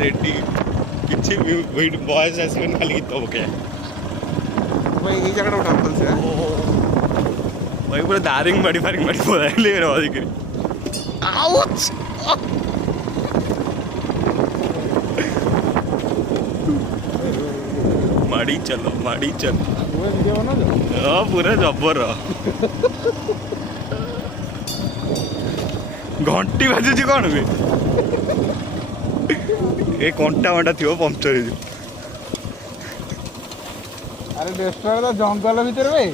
रेडी किसी wait boys ऐसे खाली गीत पके भाई ये जगह उठा से भाई पूरा दारिंग बड़ी बोला ले रहा है दिख आउच माड़ी चलो वीडियो बना दो हाँ पूरा जबर घंटी बाजुची कौन भी ए कंटा वंटा थी पंक्चर हो अरे रेस्टोरेंट तो जंगल भीतर भाई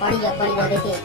पड़ी जा देखिए